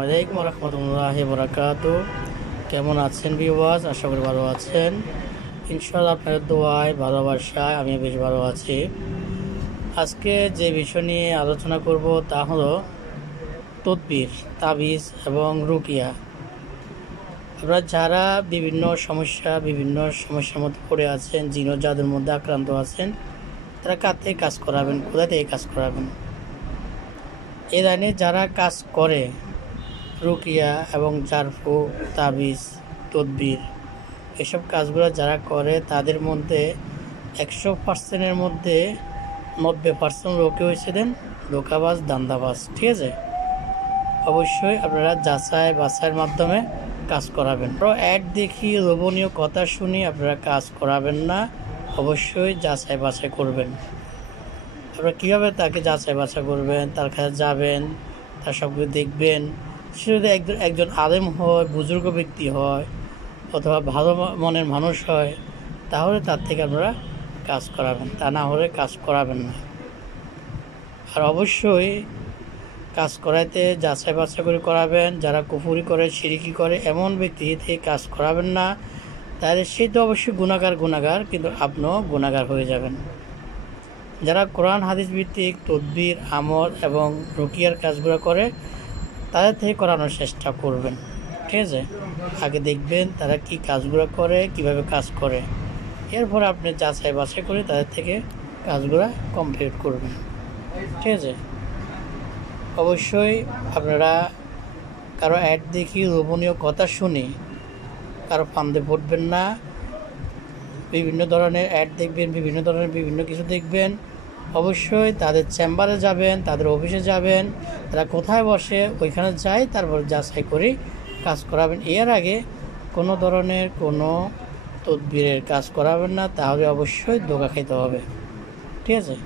ওয়ালাইকুম রহমতুল্লাহি বারাকাতু। কেমন আছেন ভিউয়ার্স? আশা করি ভালো আছেন। ইনশাআল্লাহ আপনাদের দোয়ায় ভালোবাসায় আমি বেশ ভালো আছি। আজকে যে বিষয় নিয়ে আলোচনা করব তা হলো তদবির, তাবিজ এবং রুকিয়া। আপনারা যারা বিভিন্ন সমস্যার মধ্যে পড়ে আছেন, জিন ও জাদুর মধ্যে আক্রান্ত আছেন, তারা কার থেকে কাজ করাবেন, কোথা থেকে কাজ করাবেন? এ লাইনে যারা কাজ করে রুকিয়া এবং জারফু, তাবিজ, তদবির, এসব কাজগুলো যারা করে তাদের মধ্যে 100%-এর মধ্যে 90% লোকে হয়েছিলেন ধোঁকাবাজ, দান্দাবাজ। ঠিক আছে, অবশ্যই আপনারা যাচাই বাছাইয়ের মাধ্যমে কাজ করাবেন। অ্যাড দেখি, লোভনীয় কথা শুনি আপনারা কাজ করাবেন না, অবশ্যই যাচাই বাছাই করবেন। আপনারা কীভাবে তাকে যাচাই বাছাই করবেন? তার কাছে যাবেন, তার সব কিছু দেখবেন। সে যদি একজন আলেম হয়, বুজুর্গ ব্যক্তি হয়, অথবা ভালো মনের মানুষ হয়, তাহলে তার থেকে আপনারা কাজ করাবেন, তা না হলে কাজ করাবেন না। আর অবশ্যই কাজ করাইতে যাচাই বাছাই করে করাবেন। যারা কুফরি করে, শিরকি করে, এমন ব্যক্তি থেকে কাজ করাবেন না, তাহলে সে তো অবশ্যই গুনাহগার, কিন্তু আপনিও গুনাহগার হয়ে যাবেন। যারা কোরআন হাদিস ভিত্তিক তদবির, আমল এবং রুকিয়ার কাজগুলো করে, তাদের থেকে করানোর চেষ্টা করবেন। ঠিক আছে, আগে দেখবেন তারা কি কাজগুলো করে, কিভাবে কাজ করে, এরপর আপনি যাচাই বাছাই করে তাদের থেকে কাজগুলো কমপ্লিট করবেন। ঠিক আছে, অবশ্যই আপনারা কারো অ্যাড দেখি, লোভনীয় কথা শুনি কারো ফান্দে পড়বেন না। বিভিন্ন ধরনের অ্যাড দেখবেন, বিভিন্ন কিছু দেখবেন, অবশ্যই তাদের চেম্বারে যাবেন, তাদের অফিসে যাবেন, তারা কোথায় বসে ওইখানে যাই, তারপর যাচাই করে কাজ করাবেন। এর আগে কোনো ধরনের কোনো তদবিরের কাজ করাবেন না, তাহলে অবশ্যই ধোঁকা খেতে হবে। ঠিক আছে।